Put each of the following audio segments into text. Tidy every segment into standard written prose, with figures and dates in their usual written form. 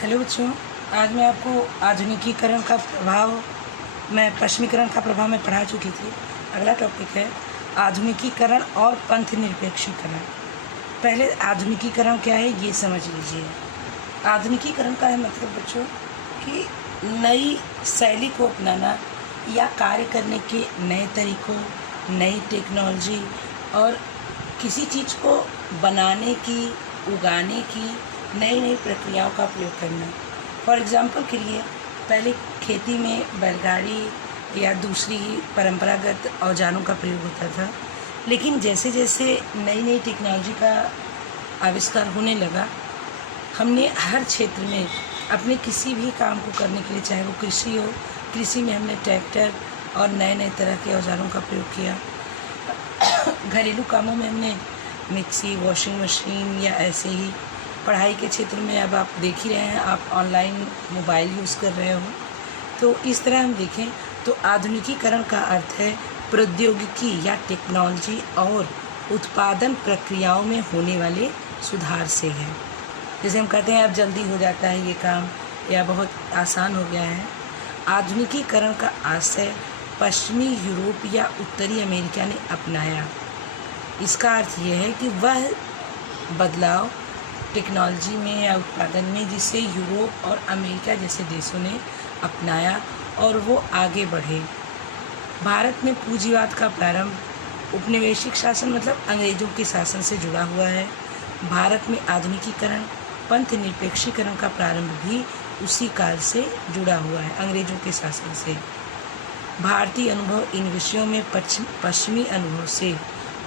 Hello बच्चों, आज मैं आपको आधुनिकीकरण का प्रभाव पश्चिमीकरण का प्रभाव मैं पढ़ा चुकी थी। अगला टॉपिक है आधुनिकीकरण और पंथ निरपेक्षीकरण। पहले आधुनिकीकरण क्या है ये समझ लीजिए। आधुनिकीकरण का है मतलब बच्चों कि नई शैली को अपनाना या कार्य करने के नए तरीक़ों, नई टेक्नोलॉजी और किसी चीज़ को बनाने की, उगाने की नई नई प्रक्रियाओं का प्रयोग करना। फॉर एग्ज़ाम्पल के लिए पहले खेती में बैलगाड़ी या दूसरी परंपरागत औजारों का प्रयोग होता था, लेकिन जैसे जैसे नई नई टेक्नोलॉजी का आविष्कार होने लगा, हमने हर क्षेत्र में अपने किसी भी काम को करने के लिए, चाहे वो कृषि हो, कृषि में हमने ट्रैक्टर और नए नए तरह के औजारों का प्रयोग किया। घरेलू कामों में हमने मिक्सी, वॉशिंग मशीन या ऐसे ही पढ़ाई के क्षेत्र में अब आप देख ही रहे हैं, आप ऑनलाइन मोबाइल यूज़ कर रहे हो। तो इस तरह हम देखें तो आधुनिकीकरण का अर्थ है प्रौद्योगिकी या टेक्नोलॉजी और उत्पादन प्रक्रियाओं में होने वाले सुधार से है। जैसे हम कहते हैं अब जल्दी हो जाता है ये काम या बहुत आसान हो गया है। आधुनिकीकरण का आशय पश्चिमी यूरोप या उत्तरी अमेरिका ने अपनाया। इसका अर्थ ये है कि वह बदलाव टेक्नोलॉजी में या उत्पादन में जिसे यूरोप और अमेरिका जैसे देशों ने अपनाया और वो आगे बढ़े। भारत में पूंजीवाद का प्रारंभ उपनिवेशिक शासन मतलब अंग्रेज़ों के शासन से जुड़ा हुआ है। भारत में आधुनिकीकरण, पंथ निरपेक्षीकरण का प्रारंभ भी उसी काल से जुड़ा हुआ है, अंग्रेज़ों के शासन से। भारतीय अनुभव इन विषयों में पश्चिमी अनुभव से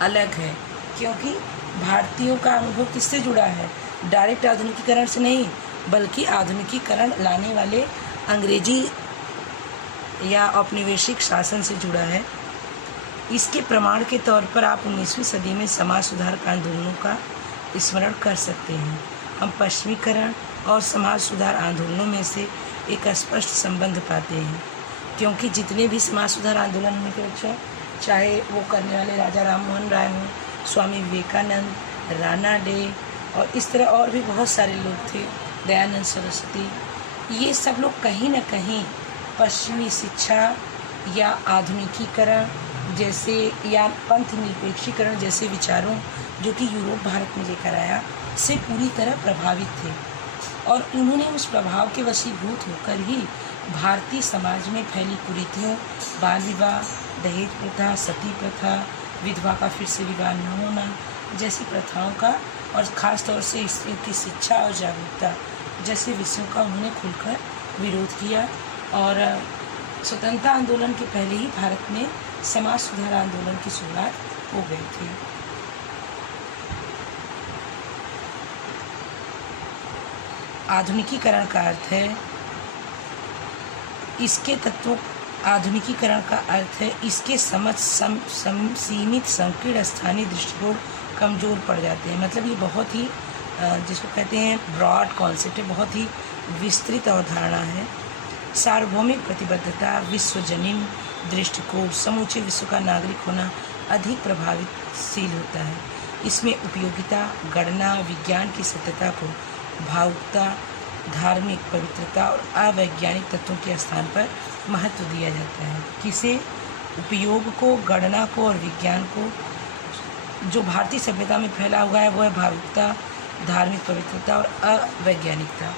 अलग है, क्योंकि भारतीयों का अनुभव किससे जुड़ा है? डायरेक्ट आधुनिकीकरण से नहीं, बल्कि आधुनिकीकरण लाने वाले अंग्रेजी या औपनिवेशिक शासन से जुड़ा है। इसके प्रमाण के तौर पर आप 19वीं सदी में समाज सुधार आंदोलनों का स्मरण कर सकते हैं। हम पश्चिमीकरण और समाज सुधार आंदोलनों में से एक स्पष्ट संबंध पाते हैं, क्योंकि जितने भी समाज सुधार आंदोलन में के बच्चों, चाहे वो करने वाले राजा राम मोहन राय हों, स्वामी विवेकानंद, राणा डे और इस तरह और भी बहुत सारे लोग थे, दयानंद सरस्वती, ये सब लोग कहीं ना कहीं पश्चिमी शिक्षा या आधुनिकीकरण जैसे या पंथ निरपेक्षीकरण जैसे विचारों जो कि यूरोप भारत में लेकर आया से पूरी तरह प्रभावित थे, और उन्होंने उस प्रभाव के वशीभूत होकर ही भारतीय समाज में फैली कुरीतियों, बाल विवाह, दहेज प्रथा, सती प्रथा, विधवा का फिर से विवाह न होना जैसी प्रथाओं का और ख़ास तौर से स्त्रियों की शिक्षा और जागरूकता जैसे विषयों का उन्होंने खुलकर विरोध किया। और स्वतंत्रता आंदोलन के पहले ही भारत में समाज सुधार आंदोलन की शुरुआत हो गई थी। आधुनिकीकरण का अर्थ है इसके तत्वों आधुनिकीकरण का अर्थ है इसके समझ सीमित संकीर्ण स्थानीय दृष्टिकोण कमज़ोर पड़ जाते हैं। मतलब ये बहुत ही जिसको कहते हैं ब्रॉड कॉन्सेप्ट है, बहुत ही विस्तृत अवधारणा है। सार्वभौमिक प्रतिबद्धता, विश्वजनीन दृष्टिकोण, समूचे विश्व का नागरिक होना अधिक प्रभावशील होता है। इसमें उपयोगिता, गणना, विज्ञान की सत्यता को भावुकता, धार्मिक पवित्रता और अवैज्ञानिक तत्वों के स्थान पर महत्व दिया जाता है। किसे? उपयोग को, गणना को और विज्ञान को। जो भारतीय सभ्यता में फैला हुआ है वो है भावुकता, धार्मिक पवित्रता और अवैज्ञानिकता।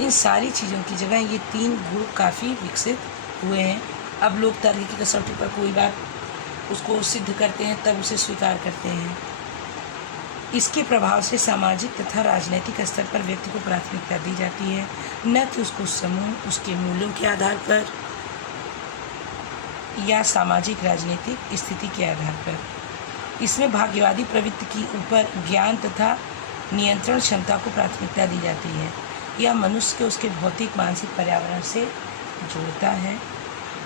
इन सारी चीज़ों की जगह ये तीन गुण काफ़ी विकसित हुए हैं। अब लोग तर्क की कसौटी पर कोई बात उसको सिद्ध करते हैं तब उसे स्वीकार करते हैं। इसके प्रभाव से सामाजिक तथा राजनीतिक स्तर पर व्यक्ति को प्राथमिकता दी जाती है, न कि उसको समूह, उसके मूल्यों के आधार पर या सामाजिक राजनीतिक स्थिति के आधार पर। इसमें भाग्यवादी प्रवृत्ति की ऊपर ज्ञान तथा नियंत्रण क्षमता को प्राथमिकता दी जाती है। यह मनुष्य के उसके भौतिक मानसिक पर्यावरण से जोड़ता है।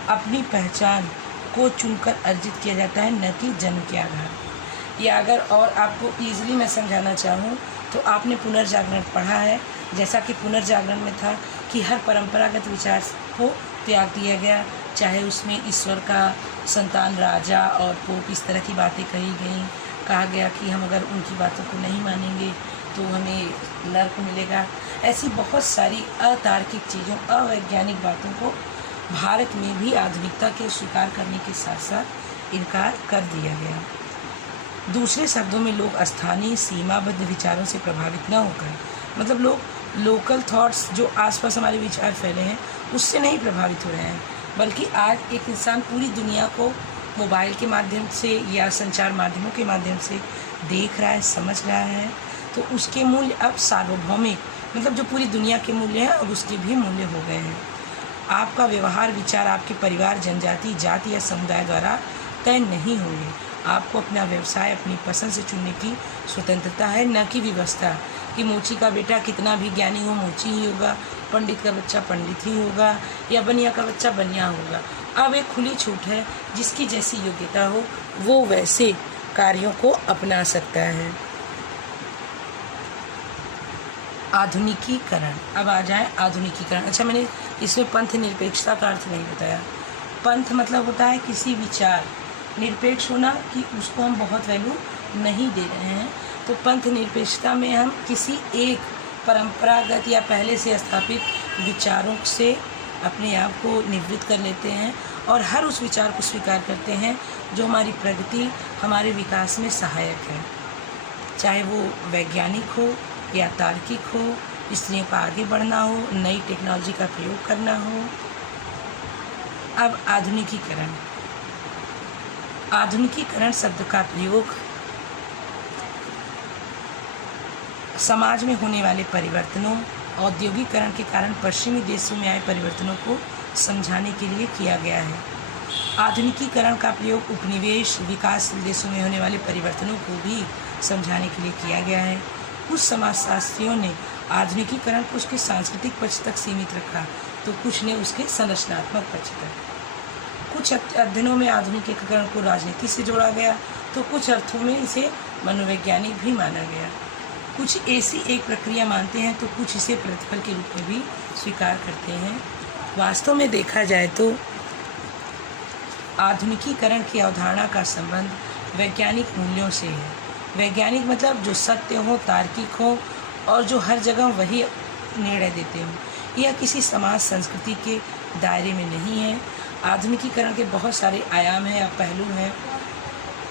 अपनी पहचान को चुनकर अर्जित किया जाता है, न कि जन्म के आधार। या अगर और आपको ईजिली मैं समझाना चाहूँ तो आपने पुनर्जागरण पढ़ा है, जैसा कि पुनर्जागरण में था कि हर परंपरागत विचार को त्याग दिया गया, चाहे उसमें ईश्वर का संतान, राजा और पोप, इस तरह की बातें कही गई। कहा गया कि हम अगर उनकी बातों को नहीं मानेंगे तो हमें नर्क मिलेगा। ऐसी बहुत सारी अतार्किक चीज़ों, अवैज्ञानिक बातों को भारत में भी आधुनिकता के स्वीकार करने के साथ साथ इनकार कर दिया गया। दूसरे शब्दों में लोग स्थानीय सीमाबद्ध विचारों से प्रभावित न होकर, मतलब लोग लोकल थॉट्स जो आसपास हमारे विचार फैले हैं उससे नहीं प्रभावित हो रहे हैं, बल्कि आज एक इंसान पूरी दुनिया को मोबाइल के माध्यम से या संचार माध्यमों के माध्यम से देख रहा है, समझ रहा है। तो उसके मूल्य अब सार्वभौमिक, मतलब जो पूरी दुनिया के मूल्य हैं अब उसके भी मूल्य हो गए हैं। आपका व्यवहार विचार आपके परिवार, जनजाति, जाति या समुदाय द्वारा तय नहीं होंगे। आपको अपना व्यवसाय अपनी पसंद से चुनने की स्वतंत्रता है, न कि व्यवस्था कि मोची का बेटा कितना भी ज्ञानी हो मोची ही होगा, पंडित का बच्चा पंडित ही होगा या बनिया का बच्चा बनिया होगा। अब एक खुली छूट है, जिसकी जैसी योग्यता हो वो वैसे कार्यों को अपना सकता है। आधुनिकीकरण, अब आ जाए आधुनिकीकरण। अच्छा, मैंने इसमें पंथ निरपेक्षता का अर्थ नहीं बताया। पंथ मतलब होता है किसी विचार, निरपेक्ष होना कि उसको हम बहुत वैल्यू नहीं दे रहे हैं। तो पंथ निरपेक्षता में हम किसी एक परंपरागत या पहले से स्थापित विचारों से अपने आप को निवृत्त कर लेते हैं और हर उस विचार को स्वीकार करते हैं जो हमारी प्रगति, हमारे विकास में सहायक है, चाहे वो वैज्ञानिक हो या तार्किक हो, स्त्रियों का आगे बढ़ना हो, नई टेक्नोलॉजी का प्रयोग करना हो। अब आधुनिकीकरण। आधुनिकीकरण शब्द का प्रयोग समाज में होने वाले परिवर्तनों, औद्योगिकरण के कारण पश्चिमी देशों में आए परिवर्तनों को समझाने के लिए किया गया है। आधुनिकीकरण का प्रयोग उपनिवेश विकासशील देशों में होने वाले परिवर्तनों को भी समझाने के लिए किया गया है। कुछ समाजशास्त्रियों ने आधुनिकीकरण को उसके सांस्कृतिक पक्ष तक सीमित रखा, तो कुछ ने उसके संरचनात्मक पक्ष तक। कुछ अध्ययनों में आधुनिकीकरण को राजनीति से जोड़ा गया, तो कुछ अर्थों में इसे मनोवैज्ञानिक भी माना गया। कुछ ऐसी एक प्रक्रिया मानते हैं तो कुछ इसे प्रतिफल के रूप में भी स्वीकार करते हैं। वास्तव में देखा जाए तो आधुनिकीकरण की अवधारणा का संबंध वैज्ञानिक मूल्यों से है। वैज्ञानिक मतलब जो सत्य हो, तार्किक हो और जो हर जगह वही निर्णय देते हो। यह किसी समाज संस्कृति के दायरे में नहीं है। आधुनिकीकरण के बहुत सारे आयाम हैं या पहलू हैं।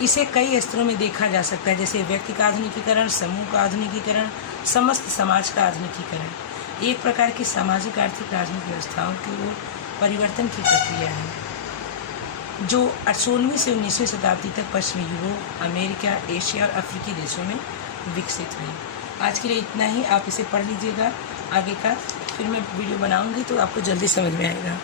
इसे कई स्तरों में देखा जा सकता है, जैसे व्यक्ति का आधुनिकीकरण, समूह का आधुनिकीकरण, समस्त समाज का आधुनिकीकरण। एक प्रकार की सामाजिक, आर्थिक, राजनीतिक व्यवस्थाओं की ओर परिवर्तन की प्रक्रिया है जो 16वीं से 19वीं शताब्दी तक पश्चिमी यूरोप, अमेरिका, एशिया और अफ्रीकी देशों में विकसित हुई। आज के लिए इतना ही। आप इसे पढ़ लीजिएगा, आगे का फिर मैं वीडियो बनाऊंगी तो आपको जल्दी समझ में आएगा।